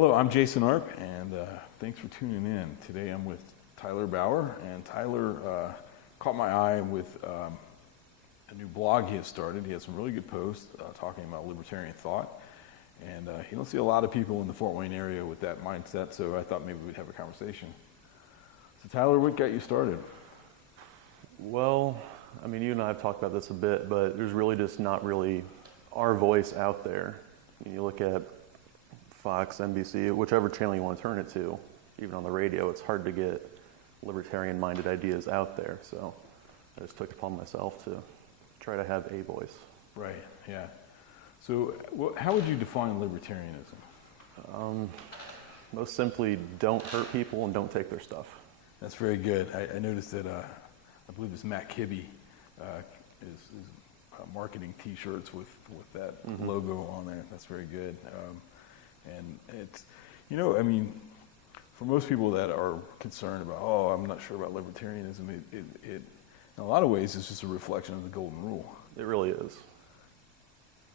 Hello, I'm Jason Arp, and thanks for tuning in. Today I'm with Tyler Bauer, and Tyler caught my eye with a new blog he has started. He has some really good posts talking about libertarian thought, and you don't see a lot of people in the Fort Wayne area with that mindset, so I thought maybe we'd have a conversation. So Tyler, what got you started? Well, I mean, you and I have talked about this a bit, but there's really just not really our voice out there. I mean, you look at Fox, NBC, whichever channel you want to turn it to, even on the radio, it's hard to get libertarian-minded ideas out there. So I just took it upon myself to try to have a voice. Right, yeah. So how would you define libertarianism? Most simply, don't hurt people and don't take their stuff. That's very good. I noticed that, I believe it's Matt Kibbe is marketing T-shirts with that logo on there. That's very good. And it's, you know, I mean, for most people that are concerned about, oh, I'm not sure about libertarianism, it in a lot of ways it's just a reflection of the golden rule. It really is.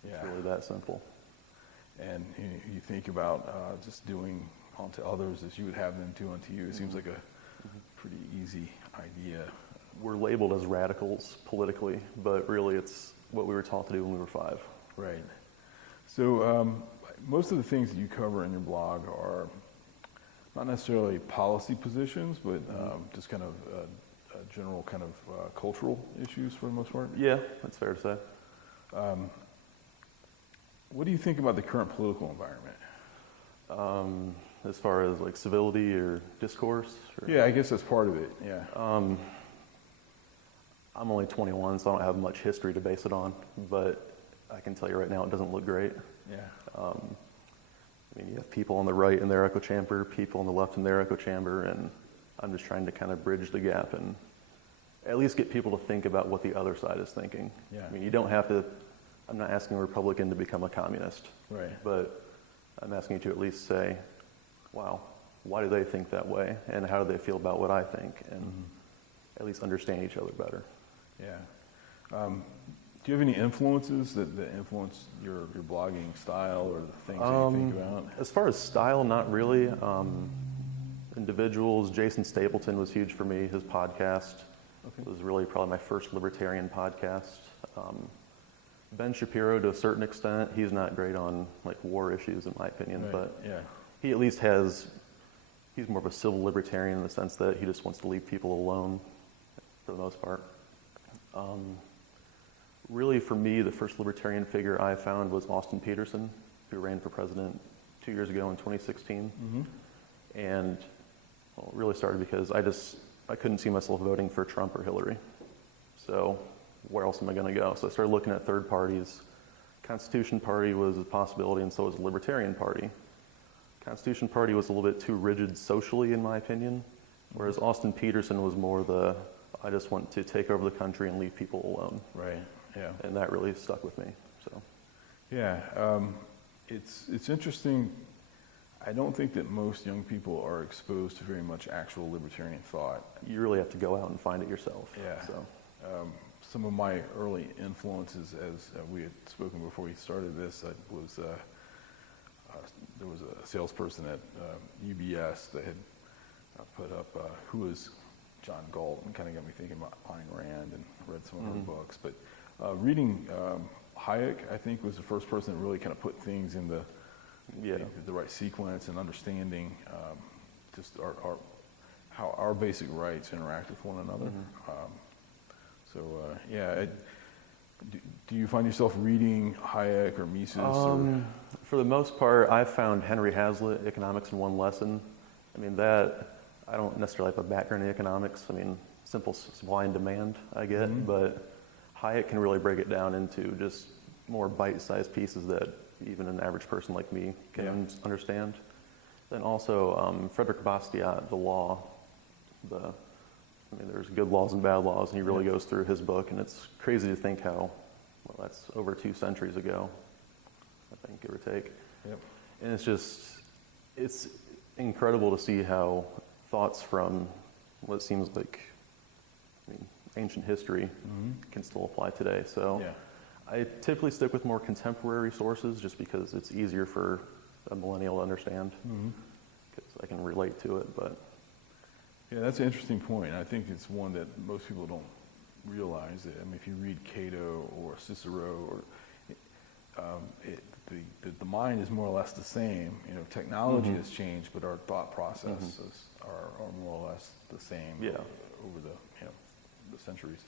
Yeah. It's really that simple. And you think about just doing unto others as you would have them do unto you. It seems like a pretty easy idea. We're labeled as radicals politically, but really it's what we were taught to do when we were 5. Right. So most of the things that you cover in your blog are not necessarily policy positions, but just kind of general kind of cultural issues for the most part. Yeah, that's fair to say. What do you think about the current political environment? As far as like civility or discourse? Or? Yeah, I guess that's part of it, yeah. I'm only 21, so I don't have much history to base it on, but I can tell you right now it doesn't look great. Yeah. I mean, you have people on the right in their echo chamber, people on the left in their echo chamber, and I'm just trying to kind of bridge the gap and at least get people to think about what the other side is thinking. Yeah. I mean, you don't have to, I'm not asking a Republican to become a communist, Right. but I'm asking you to at least say, wow, why do they think that way, and how do they feel about what I think, and at least understand each other better. Yeah. Do you have any influences that influence your blogging style or the things that you think about? As far as style, not really. Individuals, Jason Stapleton was huge for me. His podcast was really probably my first libertarian podcast. Ben Shapiro, to a certain extent, he's not great on like war issues in my opinion, Right. but Yeah. he at least he's more of a civil libertarian in the sense that he just wants to leave people alone for the most part. Really, for me, the first libertarian figure I found was Austin Peterson, who ran for president 2 years ago in 2016. And well, it really started because I couldn't see myself voting for Trump or Hillary. So where else am I going to go? So I started looking at third parties. Constitution Party was a possibility, and so was the Libertarian Party. Constitution Party was a little bit too rigid socially, in my opinion, whereas Austin Peterson was more I just want to take over the country and leave people alone. Right. Yeah. And that really stuck with me. So. Yeah. It's interesting. I don't think that most young people are exposed to very much actual libertarian thought. You really have to go out and find it yourself. Yeah. So. Some of my early influences, as we had spoken before we started this, was there was a salesperson at UBS that had put up who is John Galt, and kind of got me thinking about Ayn Rand and read some of her books. But reading Hayek, I think, was the first person that really kind of put things in the right sequence and understanding just how our basic rights interact with one another. Do you find yourself reading Hayek or Mises? For the most part, I've found Henry Hazlitt, Economics in One Lesson. I mean, I don't necessarily have a background in economics. I mean, simple supply and demand, I get, but Hayek can really break it down into just more bite-sized pieces that even an average person like me can understand. Then also Frederick Bastiat, The Law. There's good laws and bad laws, and he really goes through his book, and it's crazy to think how, well, that's over 2 centuries ago, I think, give or take. Yep. And it's incredible to see how thoughts from what seems like ancient history can still apply today. So I typically stick with more contemporary sources just because it's easier for a millennial to understand, because I can relate to it. But Yeah, that's an interesting point. I think it's one that most people don't realize. I mean, if you read Cato or Cicero, or the mind is more or less the same. You know, technology has changed, but our thought processes are more or less the same over the centuries.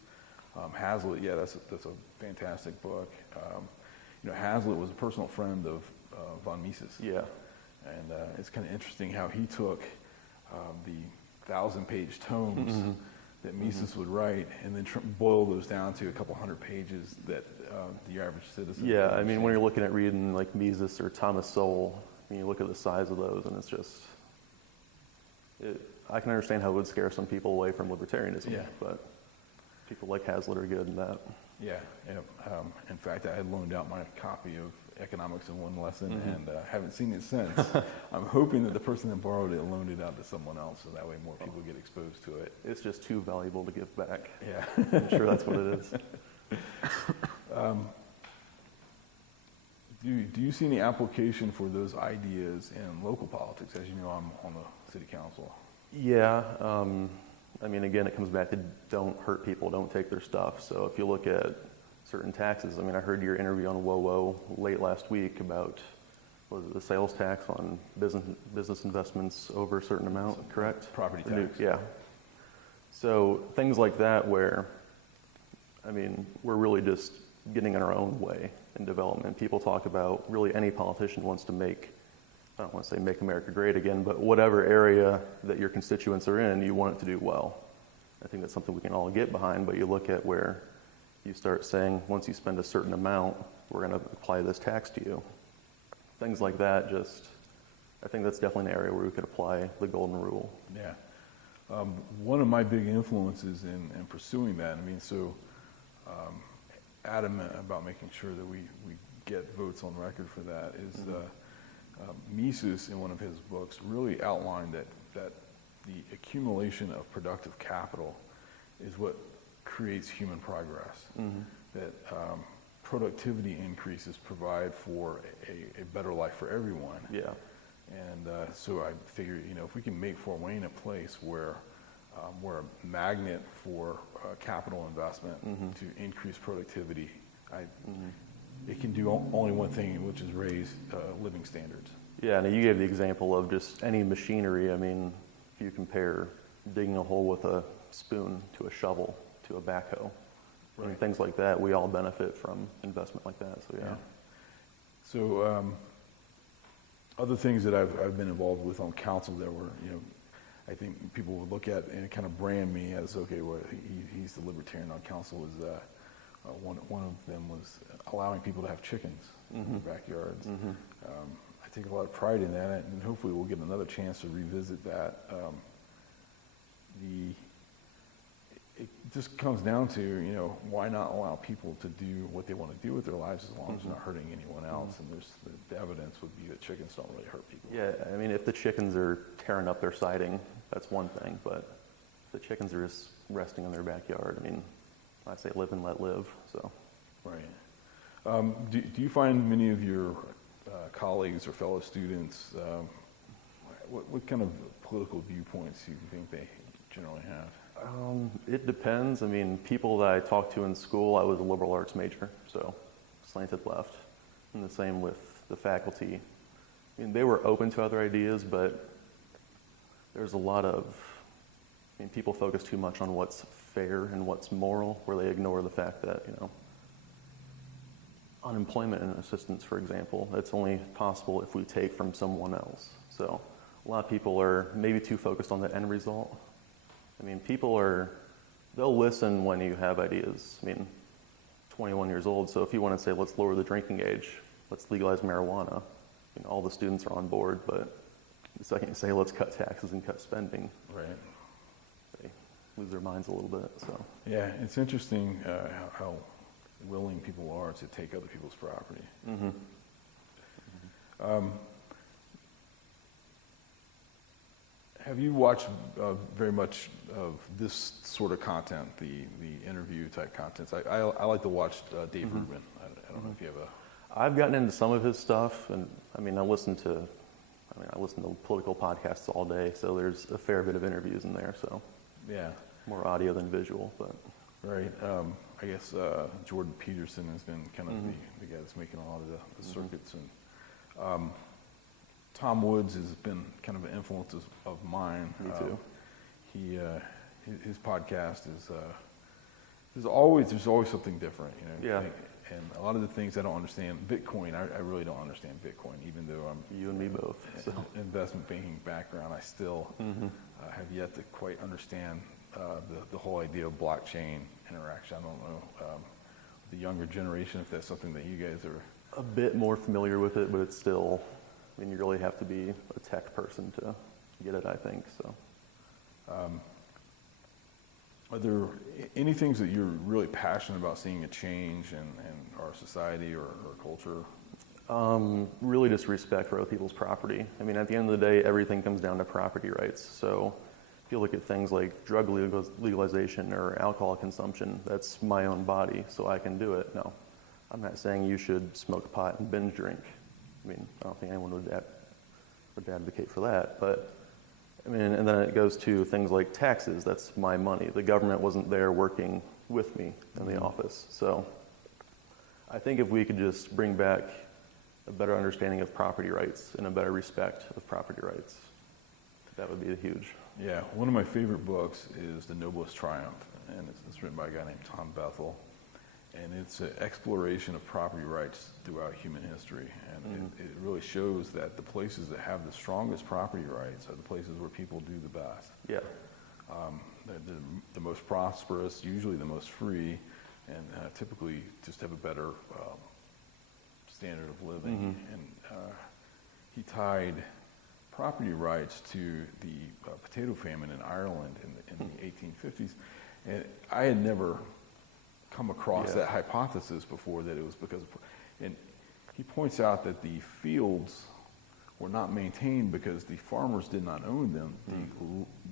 Hazlitt, yeah, that's a fantastic book. You know, Hazlitt was a personal friend of von Mises. yeah, And it's kind of interesting how he took the 1,000-page tomes that Mises would write, and then boil those down to a couple hundred pages that the average citizen. yeah. I mean, when you're looking at reading like Mises or Thomas Sowell, I mean, you look at the size of those, and it's just. I can understand how it would scare some people away from libertarianism, Yeah. but people like Hazlitt are good in that. Yeah. In fact, I had loaned out my copy of Economics in One Lesson, and haven't seen it since. I'm hoping that the person that borrowed it loaned it out to someone else, so that way more people get exposed to it. It's just too valuable to give back. Yeah. I'm sure that's what it is. Do you see any application for those ideas in local politics? As you know, I'm on the city council. Yeah. I mean, again, it comes back to don't hurt people, don't take their stuff. So if you look at certain taxes, I mean, I heard your interview on WOWO late last week about, was it the sales tax on business investments over a certain amount, correct? Property The new- tax. Yeah. So things like that where, I mean, we're really just getting in our own way in development. People talk about really any politician wants to make, I don't want to say make America great again, but whatever area that your constituents are in, you want it to do well. I think that's something we can all get behind, but you look at where you start saying, once you spend a certain amount, we're going to apply this tax to you. Things like that, just, I think that's definitely an area where we could apply the golden rule. Yeah. One of my big influences in pursuing that, I mean, so adamant about making sure that we get votes on record for that is Mises, in one of his books, really outlined that the accumulation of productive capital is what creates human progress. That productivity increases provide for a better life for everyone. Yeah. And so I figured, you know, if we can make Fort Wayne a place where we're a magnet for capital investment to increase productivity, it can do only one thing, which is raise living standards. Yeah, and you gave the example of just any machinery. I mean, if you compare digging a hole with a spoon to a shovel to a backhoe, I mean, things like that, we all benefit from investment like that. So yeah. So other things that I've been involved with on council that were, you know, I think people would look at and kind of brand me as, okay, well, he's the libertarian on council. Was one of them was allowing people to have chickens in their backyards. I take a lot of pride in that, and hopefully we'll get another chance to revisit that. It just comes down to, you know, why not allow people to do what they want to do with their lives as long as they're not hurting anyone else? And the evidence would be that chickens don't really hurt people. Yeah, I mean, if the chickens are tearing up their siding, that's one thing, but the chickens are just resting in their backyard. I mean, I say live and let live, so. Right. Do you find many of your colleagues or fellow students, what kind of political viewpoints do you think they generally have? It depends. I mean, people that I talked to in school, I was a liberal arts major, so slanted left. And the same with the faculty. I mean, they were open to other ideas, but there's a lot of, I mean, people focus too much on what's fair and what's moral, where they ignore the fact that, you know, unemployment and assistance, for example, it's only possible if we take from someone else. So a lot of people are maybe too focused on the end result. I mean, they'll listen when you have ideas. I mean, 21 years old, so if you want to say, let's lower the drinking age, let's legalize marijuana, you know, all the students are on board, but the second you say, let's cut taxes and cut spending, Right. they lose their minds a little bit, so. Yeah, it's interesting how willing people are to take other people's property. Have you watched very much of this sort of content, the interview type contents? I like to watch Dave Rubin. I don't know if you have I've gotten into some of his stuff, and I listen to political podcasts all day, so there's a fair bit of interviews in there, so Yeah. more audio than visual, but Right. I guess Jordan Peterson has been kind of the guy that's making a lot of the circuits, and Tom Woods has been kind of an influence of mine. Me too. His podcast is there's always something different, Yeah. And a lot of the things I don't understand. Bitcoin, I really don't understand Bitcoin, even though I'm you and me both. So. investment banking background. I still have yet to quite understand the whole idea of blockchain interaction. I don't know the younger generation if that's something that you guys are. A bit more familiar with it, but it's still, you really have to be a tech person to get it, I think, so. Are there any things that you're really passionate about seeing a change in our society or culture? Really just respect for other people's property. At the end of the day, everything comes down to property rights. So if you look at things like drug legalization or alcohol consumption, that's my own body, so I can do it. No, I'm not saying you should smoke pot and binge drink. I don't think anyone would advocate for that. But and then it goes to things like taxes. That's my money. The government wasn't there working with me in the office. So I think if we could just bring back a better understanding of property rights and a better respect of property rights, that would be huge. Yeah, one of my favorite books is The Noblest Triumph, and it's written by a guy named Tom Bethel, and it's an exploration of property rights throughout human history, and it really shows that the places that have the strongest property rights are the places where people do the best. Yeah. They're the most prosperous, usually the most free, and typically just have a better standard of living. And he tied property rights to the potato famine in Ireland in the 1850s, and I had never come across that hypothesis before, that it was because of, and he points out that the fields were not maintained because the farmers did not own them.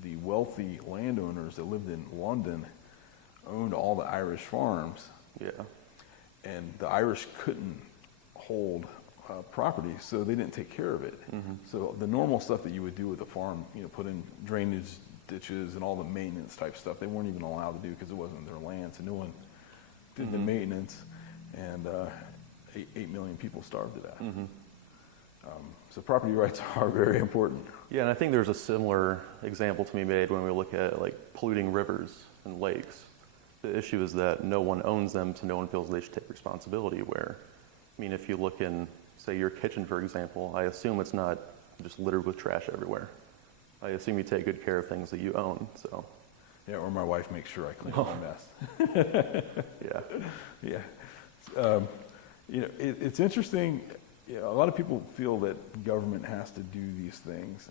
The wealthy landowners that lived in London owned all the Irish farms. Yeah. And the Irish couldn't hold property, so they didn't take care of it. So the normal stuff that you would do with a farm, put in drainage ditches and all the maintenance type stuff, they weren't even allowed to do because it wasn't their land, so no one did the maintenance, and 8 million people starved to death. So property rights are very important. Yeah, and I think there's a similar example to be made when we look at polluting rivers and lakes. The issue is that no one owns them, so no one feels they should take responsibility. Where, if you look in, say, your kitchen, for example, I assume it's not just littered with trash everywhere. I assume you take good care of things that you own, so. Yeah, or my wife makes sure I clean up my mess. Yeah. Yeah. It's interesting. A lot of people feel that government has to do these things.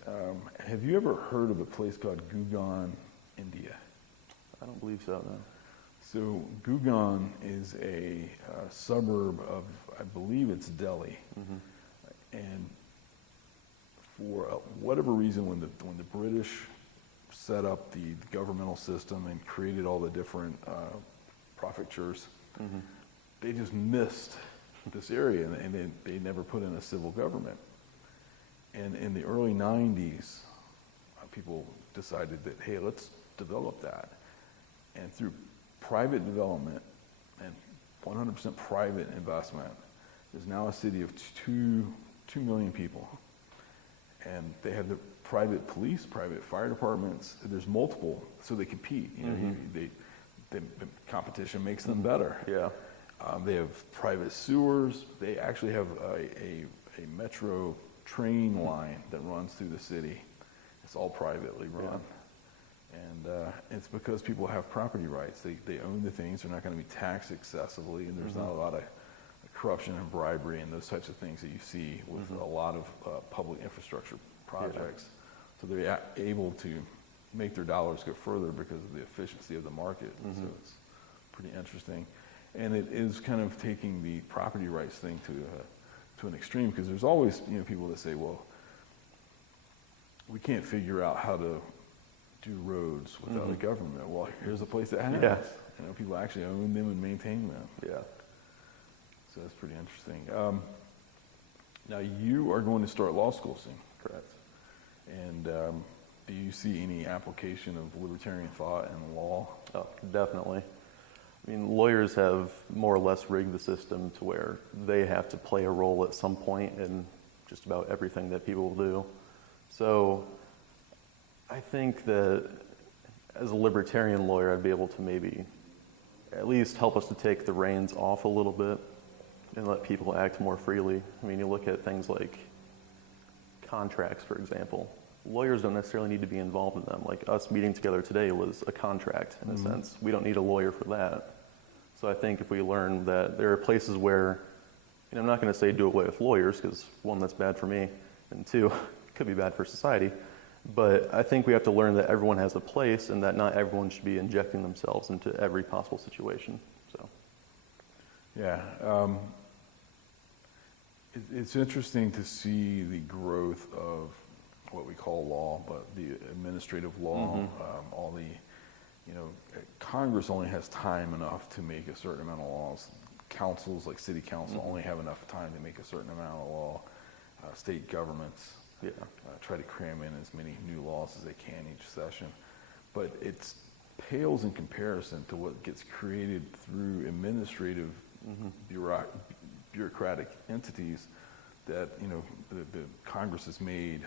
Have you ever heard of a place called Gurgaon, India? I don't believe so, no. So Gurgaon is a suburb of, I believe it's Delhi. And for whatever reason, when the British set up the governmental system and created all the different prefectures, they just missed this area, and they never put in a civil government. And in the early 90s, people decided that, hey, let's develop that. And through private development and 100% private investment, there's now a city of 2 million people. And they have the private police, private fire departments. There's multiple, so they compete. The competition makes them better. Yeah. They have private sewers. They actually have a metro train line that runs through the city. It's all privately run. And it's because people have property rights. They own the things. They're not going to be taxed excessively, and there's not a lot of corruption and bribery and those types of things that you see with a lot of public infrastructure projects. So they're able to make their dollars go further because of the efficiency of the market. So it's pretty interesting. And it is kind of taking the property rights thing to an extreme, because there's always people that say, well, we can't figure out how to do roads without a government. Well, here's a place that has. Yeah. People actually own them and maintain them. Yeah. So that's pretty interesting. Now you are going to start law school soon. Correct. And do you see any application of libertarian thought in law? Oh, definitely. I mean, lawyers have more or less rigged the system to where they have to play a role at some point in just about everything that people do. So I think that as a libertarian lawyer, I'd be able to maybe at least help us to take the reins off a little bit and let people act more freely. I mean, you look at things like contracts, for example. Lawyers don't necessarily need to be involved in them. Like us meeting together today was a contract in a sense. We don't need a lawyer for that. So I think if we learn that there are places where, and I'm not going to say do away with lawyers because one, that's bad for me, and two, it could be bad for society. But I think we have to learn that everyone has a place and that not everyone should be injecting themselves into every possible situation. So, yeah. It's interesting to see the growth of what we call law, but the administrative law, all the, Congress only has time enough to make a certain amount of laws. Councils, like city council, only have enough time to make a certain amount of law. State governments try to cram in as many new laws as they can each session. But it pales in comparison to what gets created through administrative bureaucratic entities that, the Congress has made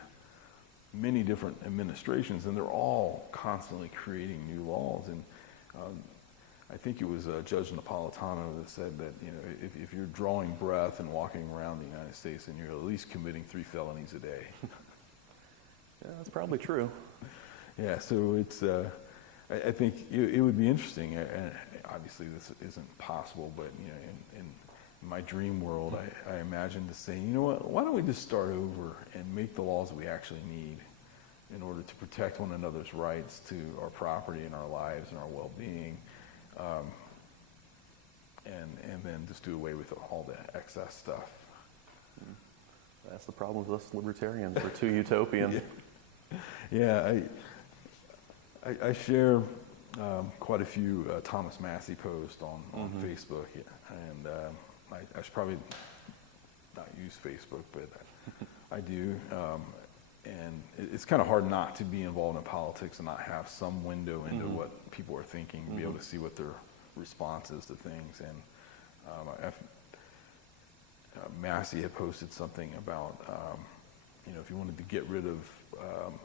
many different administrations, and they're all constantly creating new laws. And I think it was Judge Napolitano that said that, if you're drawing breath and walking around the United States, then you're at least committing 3 felonies a day. yeah, that's probably true. Yeah, so it's, I think it would be interesting, and obviously this isn't possible, but, in my dream world, I imagine to say, you know what, why don't we just start over and make the laws we actually need in order to protect one another's rights to our property and our lives and our well-being, and then just do away with all the excess stuff. That's the problem with us libertarians. We're too utopian. Yeah, I share quite a few Thomas Massey posts on Facebook, and I should probably not use Facebook, but I do. And it's kind of hard not to be involved in politics and not have some window into what people are thinking, be able to see what their response is to things. And Massey had posted something about, if you wanted to get rid of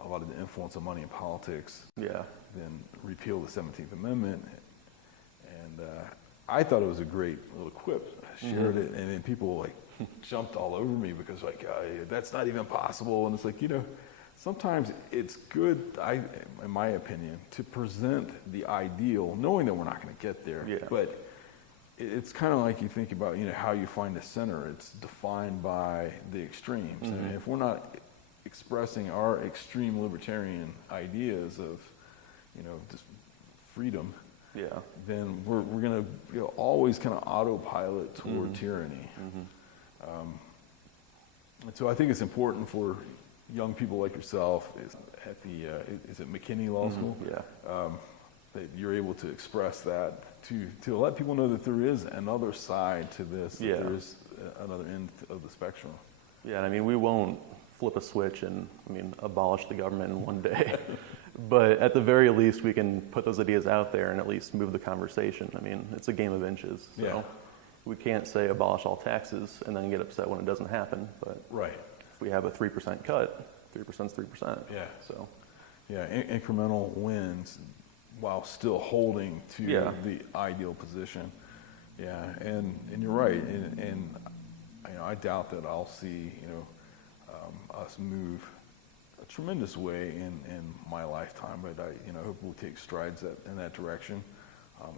a lot of the influence of money in politics, then repeal the 17th Amendment. And I thought it was a great little quip. I shared it, and then people jumped all over me because that's not even possible. And it's like, sometimes it's good, in my opinion, to present the ideal, knowing that we're not going to get there. Yeah. But it's kind of like you think about, how you find the center. It's defined by the extremes. And if we're not expressing our extreme libertarian ideas of, just freedom, then we're going to always kind of autopilot toward tyranny. And so I think it's important for young people like yourself at the, is it McKinney Law School? That you're able to express that, to let people know that there is another side to this, that there is another end of the spectrum. Yeah, and I mean, we won't flip a switch and, abolish the government in one day. But at the very least, we can put those ideas out there and at least move the conversation. I mean, it's a game of inches. So we can't say abolish all taxes and then get upset when it doesn't happen. But if we have a 3% cut, 3% is 3%. Yeah. So. Yeah, incremental wins while still holding to the ideal position. Yeah, and you're right. And I doubt that I'll see, us move a tremendous way in my lifetime, but I hope we'll take strides in that direction.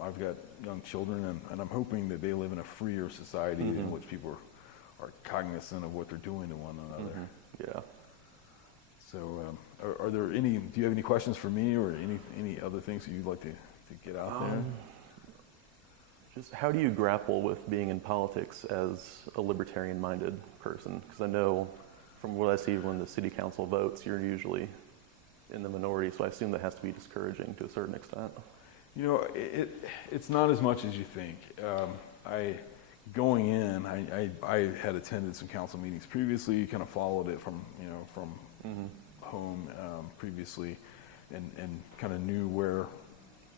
I've got young children, and I'm hoping that they live in a freer society in which people are cognizant of what they're doing to one another. Yeah. So, are there any? Do you have any questions for me, or any other things that you'd like to get out there? Just how do you grapple with being in politics as a libertarian-minded person? Because I know from what I see when the city council votes, you're usually in the minority, so I assume that has to be discouraging to a certain extent. It's not as much as you think. I going in, I had attended some council meetings previously, kind of followed it from, from home previously, and kind of knew where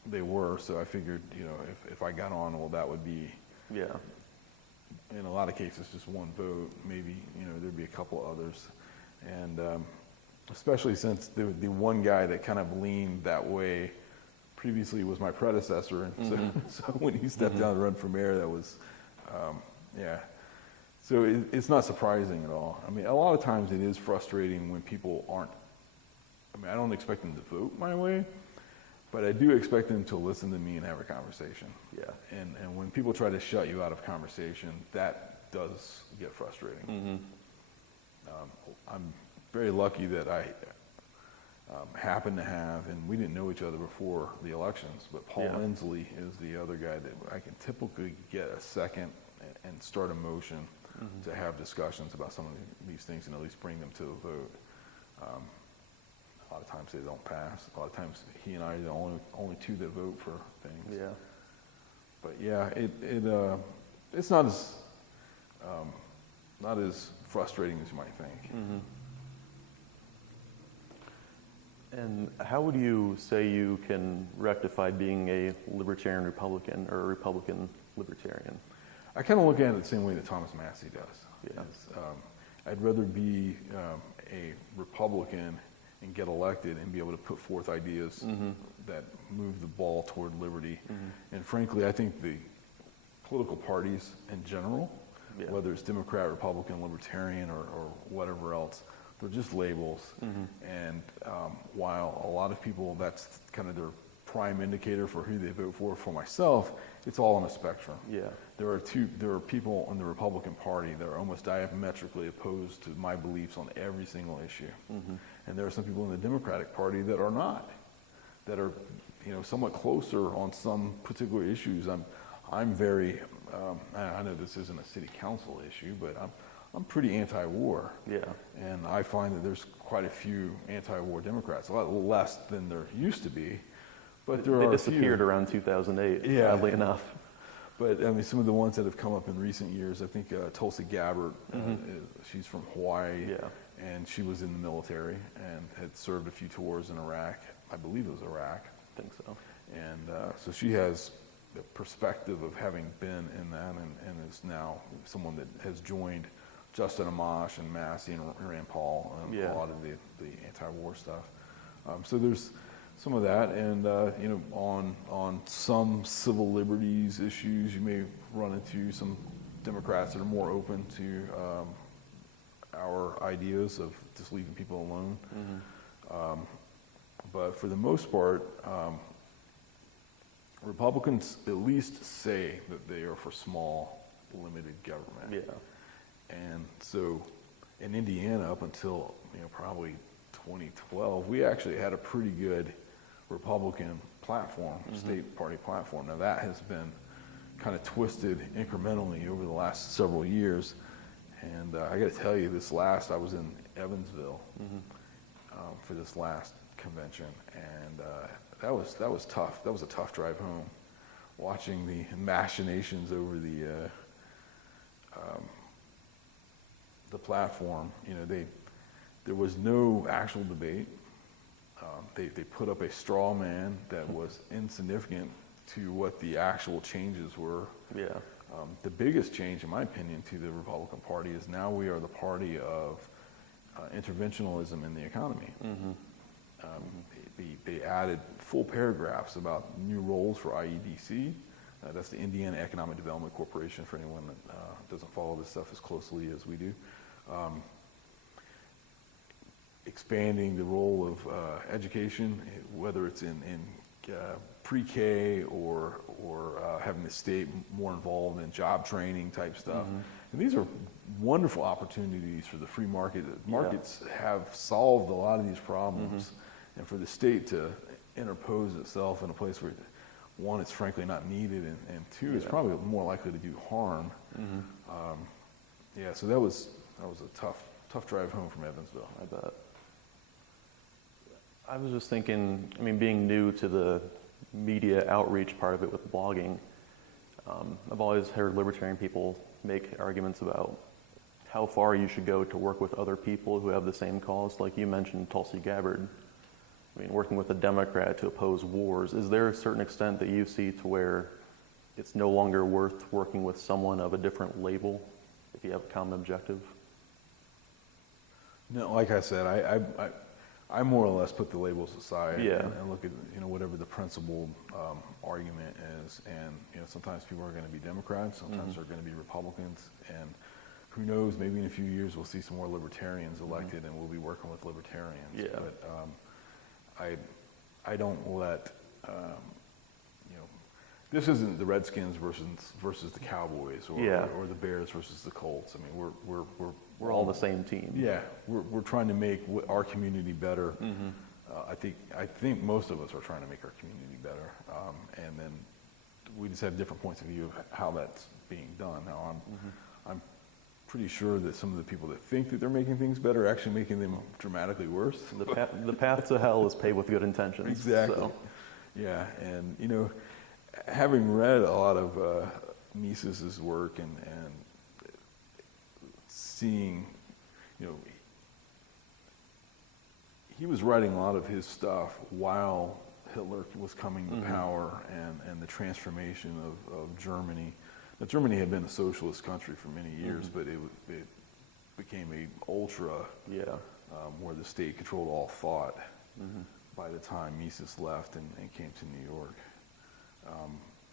they were. So I figured, if I got on, well, that would be, Yeah. in a lot of cases, just one vote. Maybe, there'd be a couple others. And especially since the one guy that kind of leaned that way previously was my predecessor. And so when he stepped down to run for mayor, that was, yeah. So it's not surprising at all. I mean, a lot of times it is frustrating when people aren't, I don't expect them to vote my way, but I do expect them to listen to me and have a conversation. Yeah. And when people try to shut you out of conversation, that does get frustrating. I'm very lucky that I happen to have, and we didn't know each other before the elections, but Paul Inslee is the other guy that I can typically get a second and start a motion to have discussions about some of these things and at least bring them to a vote. A lot of times they don't pass. A lot of times he and I are the only two that vote for things. Yeah. But yeah, it's not as frustrating as you might think. And how would you say you can rectify being a libertarian Republican or a Republican libertarian? I kind of look at it the same way that Thomas Massey does. Yeah. I'd rather be a Republican and get elected and be able to put forth ideas that move the ball toward liberty. And frankly, I think the political parties in general, whether it's Democrat, Republican, Libertarian, or whatever else, they're just labels. And while a lot of people, that's kind of their prime indicator for who they vote for myself, it's all on a spectrum. Yeah. There are people in the Republican Party that are almost diametrically opposed to my beliefs on every single issue. And there are some people in the Democratic Party that are not, that are, somewhat closer on some particular issues. I'm very, I know this isn't a city council issue, but I'm pretty anti-war. Yeah. And I find that there's quite a few anti-war Democrats, a lot less than there used to be. But there They are disappeared around 2008, oddly enough. But I mean, some of the ones that have come up in recent years, I think Tulsi Gabbard, she's from Hawaii, and she was in the military and had served a few tours in Iraq. I believe it was Iraq. I think so. And so she has the perspective of having been in that, and is now someone that has joined Justin Amash and Massey and Rand Paul, a lot of the anti-war stuff. So there's some of that, and on some civil liberties issues, you may run into some Democrats that are more open to our ideas of just leaving people alone. But for the most part, Republicans at least say that they are for small, limited government. Yeah. And so in Indiana, up until probably 2012, we actually had a pretty good Republican platform, state party platform. Now that has been kind of twisted incrementally over the last several years. And I got to tell you, I was in Evansville for this last convention, and that was tough. That was a tough drive home, watching the machinations over the platform. There was no actual debate. They put up a straw man that was insignificant to what the actual changes were. Yeah. The biggest change, in my opinion, to the Republican Party is now we are the party of interventionalism in the economy. They added full paragraphs about new roles for IEDC. That's the Indiana Economic Development Corporation, for anyone that doesn't follow this stuff as closely as we do. Expanding the role of education, whether it's in pre-K or having the state more involved in job training type stuff. And these are wonderful opportunities for the free market. Markets have solved a lot of these problems, and for the state to interpose itself in a place where, one, it's frankly not needed, and two, it's probably more likely to do harm. So that was a tough drive home from Evansville. I bet. I was just thinking, being new to the media outreach part of it with blogging, I've always heard libertarian people make arguments about how far you should go to work with other people who have the same cause. Like you mentioned, Tulsi Gabbard. I mean, working with a Democrat to oppose wars. Is there a certain extent that you see to where it's no longer worth working with someone of a different label if you have a common objective? No, like I said, I more or less put the labels aside Yeah. and look at whatever the principled argument is. And sometimes people are going to be Democrats, sometimes they're going to be Republicans, and who knows? Maybe in a few years we'll see some more libertarians elected, and we'll be working with libertarians. Yeah. But I don't let this isn't the Redskins versus the Cowboys or the Bears versus the Colts. I mean, We're all the same team. Yeah, we're trying to make our community better. I think most of us are trying to make our community better, and then we just have different points of view of how that's being done. Now, I'm pretty sure that some of the people that think that they're making things better are actually making them dramatically worse. The path to hell is paved with good intentions. Exactly. So. Yeah, and having read a lot of Mises's work and seeing, he was writing a lot of his stuff while Hitler was coming to power and the transformation of Germany. Now, Germany had been a socialist country for many years, but it became a ultra where the state controlled all thought by the time Mises left and came to New York.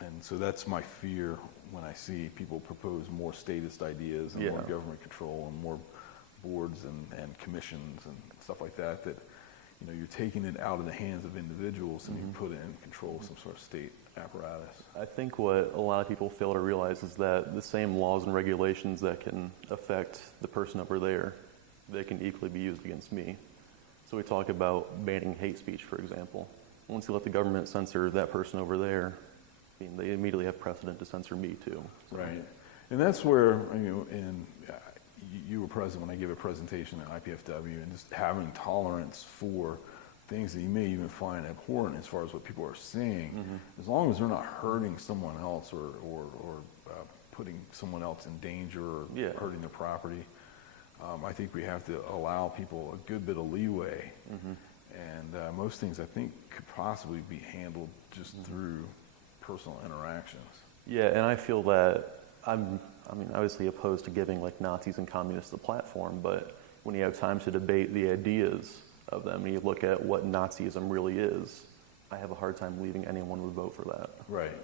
And so that's my fear when I see people propose more statist ideas and more government control and more boards and commissions and stuff like that, that you're taking it out of the hands of individuals and you put it in control of some sort of state apparatus. I think what a lot of people fail to realize is that the same laws and regulations that can affect the person over there, they can equally be used against me. So we talk about banning hate speech, for example. Once you let the government censor that person over there, I mean, they immediately have precedent to censor me too. So. Right. And that's where, you were present when I gave a presentation at IPFW, and just having tolerance for things that you may even find abhorrent as far as what people are saying, as long as they're not hurting someone else or putting someone else in danger or hurting their property. I think we have to allow people a good bit of leeway. And most things I think could possibly be handled just through personal interactions. Yeah, and I feel that I'm obviously opposed to giving like Nazis and communists a platform, but when you have time to debate the ideas of them and you look at what Nazism really is, I have a hard time believing anyone would vote for that. Right,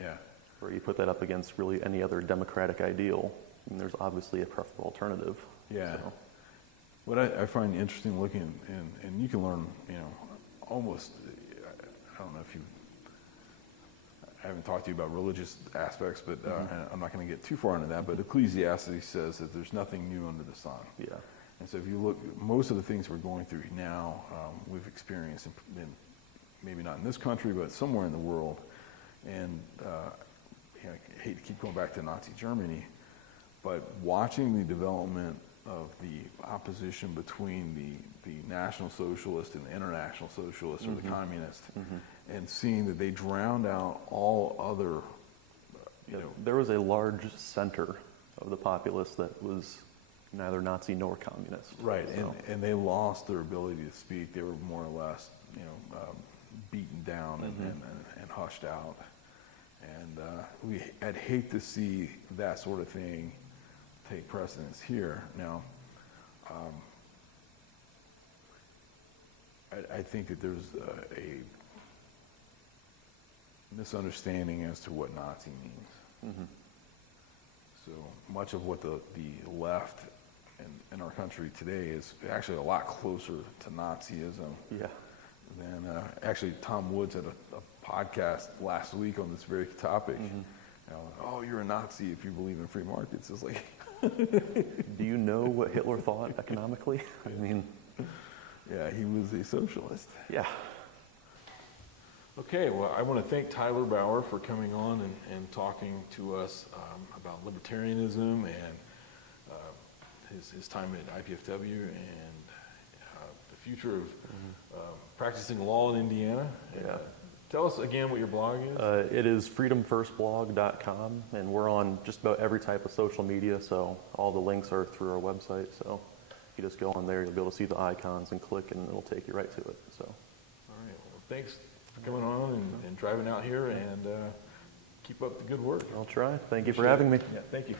yeah. Or you put that up against really any other democratic ideal, and there's obviously a preferable alternative. Yeah. So. What I find interesting looking, and you can learn, almost, I don't know if I haven't talked to you about religious aspects, but I'm not going to get too far into that, but Ecclesiastes says that there's nothing new under the sun. Yeah. And so if you look, most of the things we're going through now, we've experienced in maybe not in this country, but somewhere in the world. And I hate to keep going back to Nazi Germany, but watching the development of the opposition between the National Socialist and the International Socialist or the Communist, and seeing that they drowned out all other, There was a large center of the populace that was neither Nazi nor communist. Right, So. and they lost their ability to speak. They were more or less, beaten down and hushed out. And I'd hate to see that sort of thing take precedence here. Now, I think that there's a misunderstanding as to what Nazi means. So much of what the left in our country today is actually a lot closer to Nazism than actually Tom Woods had a podcast last week on this very topic. Oh, you're a Nazi if you believe in free markets. It's like, Do you know what Hitler thought economically? I mean, yeah, he was a socialist. yeah. Okay, well, I want to thank Tyler Bauer for coming on and talking to us about libertarianism and his time at IPFW and the future of practicing law in Indiana. Yeah. Tell us again what your blog is. It is freedomfirstblog.com, and we're on just about every type of social media, so all the links are through our website. So if you just go on there, you'll be able to see the icons and click, and it'll take you right to it. So, All right. Well, thanks for coming on and driving out here, and keep up the good work. I'll try. Thank you for having me. Yeah, thank you.